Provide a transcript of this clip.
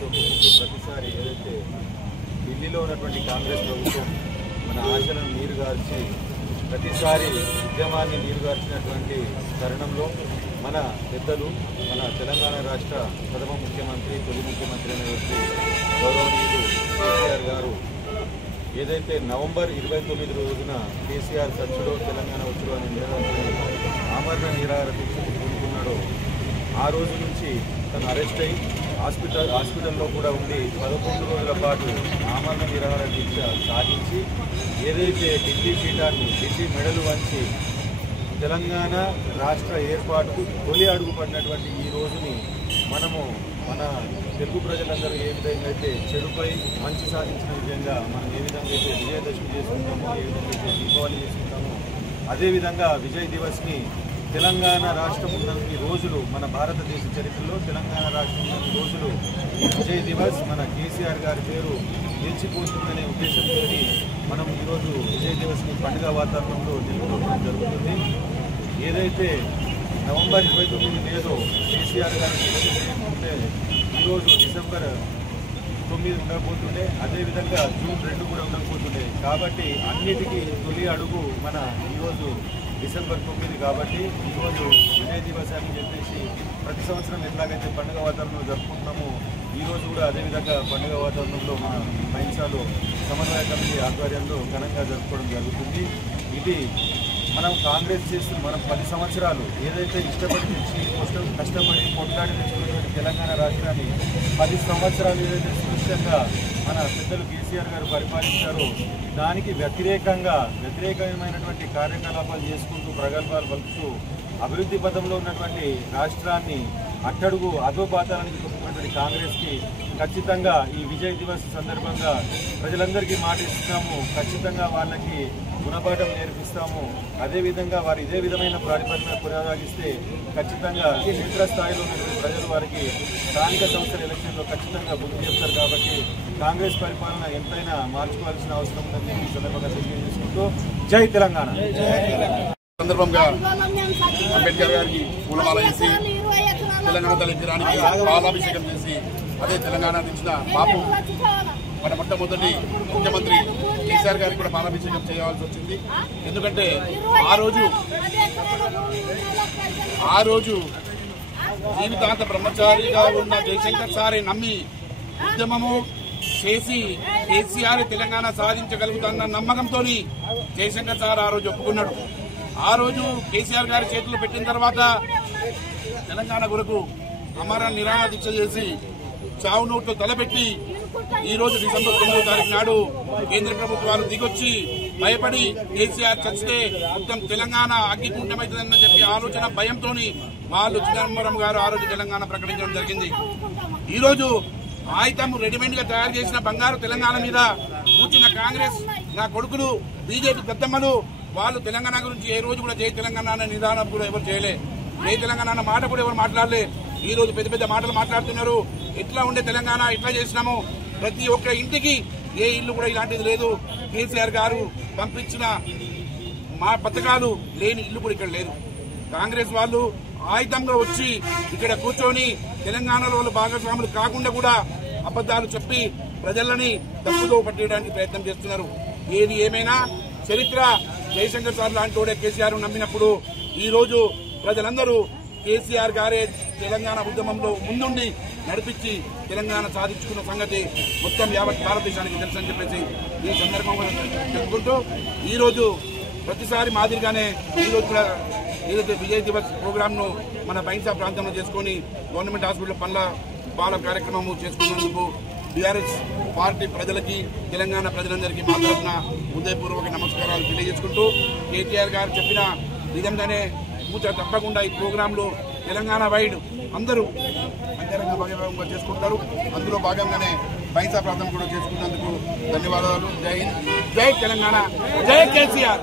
పునరావృతం ప్రతిసారి ఏదైతే ఢిల్లీలో ఉన్నటువంటి కాంగ్రెస్ ప్రభుత్వం మన ఆశలను నీరుగార్చి ప్రతిసారి ఉద్యమాన్ని నీరుగార్చినటువంటి తరుణంలో మన పెద్దలు మన తెలంగాణ రాష్ట్ర ప్రథమ ముఖ్యమంత్రి తొలి ముఖ్యమంత్రి అయినటువంటి గౌరవనీయులు కేసీఆర్ గారు ఏదైతే నవంబర్ 29 రోజున కేసీఆర్ సచ్చుడో తెలంగాణ వచ్చుడో అనే నినాదంతో ఆమరణ నిరాహార దీక్షకు పూనుకున్నాడో ఆ రోజు నుంచి తను అరెస్ట్ అయి హాస్పిటల్లో కూడా ఉండి 11 రోజుల పాటు ఆమరణ నిరాహార దీక్ష సాగించి ఏదైతే ఢిల్లీ పీఠాన్ని ఢిల్లీ మెడలు వంచి తెలంగాణ రాష్ట్ర ఏర్పాటుకు తొలి అడుగు పడినటువంటి ఈ రోజుని మనము మన తెలుగు ప్రజలందరూ ఏ విధంగా అయితే చెడుపై మంచి సాధించిన విధంగా మనం ఏ విధంగా అయితే విజయదశమి చేసుకుంటామో ఏ విధంగా అయితే దీపావళి చేసుకుంటామో అదేవిధంగా విజయ్ దివస్ని తెలంగాణ రాష్ట్రం ఉన్నన్ని రోజులు మన భారతదేశ చరిత్రలో తెలంగాణ రాష్ట్రం ఉన్నన్ని రోజులు ఈ విజయ్ దివస్ మన కేసీఆర్ గారి పేరు నిలిచిపోతుందనే ఉద్దేశంతో మనం ఈరోజు విజయ్ దివస్ని పండుగ వాతావరణంలో నిలుపుకోవడం జరుగుతుంది. ఏదైతే నవంబర్ 29 లేదో కేసీఆర్ గారికి ఉంటే ఈరోజు డిసెంబర్ 9 ఉండకపోతుండే, అదేవిధంగా జూన్ 2 కూడా ఉండకపోతుండే. కాబట్టి అన్నిటికీ తొలి అడుగు మన ఈరోజు డిసెంబర్ 9 కాబట్టి ఈరోజు విజయ్ దివస్ అని చెప్పేసి ప్రతి సంవత్సరం ఎట్లాగైతే పండుగ వాతావరణంలో జరుపుకుంటున్నామో ఈరోజు కూడా అదేవిధంగా పండుగ వాతావరణంలో మన మైన్సాలో సమన్వయ కమిటీ ఆధ్వర్యంలో ఘనంగా జరుపుకోవడం జరుగుతుంది. ఇది మనం కాంగ్రెస్ చేస్తున్న మనం 10 సంవత్సరాలు ఏదైతే ఇష్టపడి తెచ్చి కష్టపడి కొట్లాడి తెచ్చుకున్నటువంటి తెలంగాణ రాష్ట్రాన్ని 10 సంవత్సరాలు ఏదైతే సురక్షంగా మన పెద్దలు కేసీఆర్ గారు పరిపాలించారో దానికి వ్యతిరేకమైనటువంటి కార్యకలాపాలు చేసుకుంటూ ప్రగల్భాలు పలుకుతూ అభివృద్ధి పథంలో ఉన్నటువంటి రాష్ట్రాన్ని అట్టడుగు అధోపాతానికి తొక్కుతున్నటువంటి కాంగ్రెస్కి ఖచ్చితంగా ఈ విజయ్ దివస్ సందర్భంగా ప్రజలందరికీ మాట ఇస్తున్నాము. ఖచ్చితంగా వాళ్ళకి గుణపాఠం నేర్పిస్తాము. అదేవిధంగా వారు ఇదే విధమైన పరిపాలన కొనసాగిస్తే ఖచ్చితంగా క్షేత్రస్థాయిలో ఉన్నటువంటి ప్రజలు వారికి స్థానిక సంస్థల ఎలక్షన్లో ఖచ్చితంగా బుద్ధి చెప్తారు. కాబట్టి కాంగ్రెస్ పరిపాలన ఎంతైనా మార్చుకోవాల్సిన అవసరం ఉందని ఈ సందర్భంగా తెలియజేసుకుంటూ జై తెలంగాణ. సందర్భంగా అంబేద్కర్ గారికి పూలమాల వేసి తెలంగాణ తల్లి తీరానికి పాలాభిషేకం చేసి అదే తెలంగాణ ఇచ్చిన బాపు మన మొట్టమొదటి ముఖ్యమంత్రి కేసీఆర్ గారికి కూడా పాలాభిషేకం చేయాల్సి వచ్చింది. ఎందుకంటే ఆ రోజు జీవితాంత బ్రహ్మచారిగా ఉన్న జయశంకర్ సారే నమ్మి ఉద్యమము చేసి కేసీఆర్ తెలంగాణ సాధించగలుగుతున్న నమ్మకంతో జయశంకర్ సార్ ఆ రోజు ఒప్పుకున్నాడు. ఆ రోజు కేసీఆర్ గారి చేతులు పెట్టిన తర్వాత తెలంగాణ కొరకు అమర నిరాహార దీక్ష చేసి చావు నోట్లో తలపెట్టి ఈ రోజు డిసెంబర్ 9వ తారీఖు నాడు కేంద్ర ప్రభుత్వాలు దిగొచ్చి భయపడి కేసీఆర్ చచ్చితే మొత్తం తెలంగాణ అగ్గికుంఠమైతుందని చెప్పి ఆలోచన భయంతో వాళ్ళు చిదంబరం గారు ఆ రోజు తెలంగాణ ప్రకటించడం జరిగింది. ఈ రోజు ఆయుధం రెడీమేడ్ గా తయారు చేసిన బంగారు తెలంగాణ మీద కూర్చున్న కాంగ్రెస్ నా కొడుకులు బీజేపీ పెద్దమ్మలు వాళ్ళు తెలంగాణ గురించి ఏ రోజు కూడా జై తెలంగాణ అనే నిదానం కూడా ఎవరు చేయలే. జై తెలంగాణ అన్న మాట కూడా ఎవరు మాట్లాడలే. ఈ రోజు పెద్ద పెద్ద మాటలు మాట్లాడుతున్నారు. ఎట్లా ఉండే తెలంగాణ ఎట్లా చేసినాము, ప్రతి ఒక్క ఇంటికి ఏ ఇల్లు కూడా ఇలాంటిది లేదు. కేసీఆర్ గారు పంపించిన మా పథకాలు లేని ఇల్లు కూడా ఇక్కడ లేదు. కాంగ్రెస్ వాళ్ళు ఆయుధంగా వచ్చి ఇక్కడ కూర్చొని తెలంగాణలో వాళ్ళు భాగస్వాములు కాకుండా కూడా అబద్దాలు చెప్పి ప్రజలని తప్పుదో పట్టేయడానికి ప్రయత్నం చేస్తున్నారు. ఏది ఏమైనా చరిత్ర జయశంకర్ సార్ లాంటి వాడే కేసీఆర్ నమ్మినప్పుడు ఈ రోజు ప్రజలందరూ కేసీఆర్ గారే తెలంగాణ ఉద్యమంలో ముందుండి నడిపించి తెలంగాణ సాధించుకున్న సంగతి మొత్తం యావత్ భారతదేశానికి తెలుసని చెప్పేసి ఈ సందర్భంగా చెప్పుకుంటూ ఈ రోజు ప్రతిసారి మాదిరిగానే ఈ రోజు కూడా ఏదైతే విజయ్ దివస్ ప్రోగ్రామ్ ను మన బైన్సా ప్రాంతంలో చేసుకుని గవర్నమెంట్ హాస్పిటల్ పాల కార్యక్రమం చేసుకున్నందుకు టీఆర్ఎస్ పార్టీ ప్రజలకి తెలంగాణ ప్రజలందరికీ మా తరఫున హృదయపూర్వక నమస్కారాలు తెలియజేసుకుంటూ కేటీఆర్ గారు చెప్పిన విధంగానే తప్పకుండా ఈ ప్రోగ్రాంలో తెలంగాణ వైడ్ అందరూ అంతరంగ భాగంగా చేసుకుంటారు. అందులో భాగంగానే బైన్సా ప్రాంతం కూడా చేసుకున్నందుకు ధన్యవాదాలు. జై హింద్, జై తెలంగాణ, జై కేసీఆర్.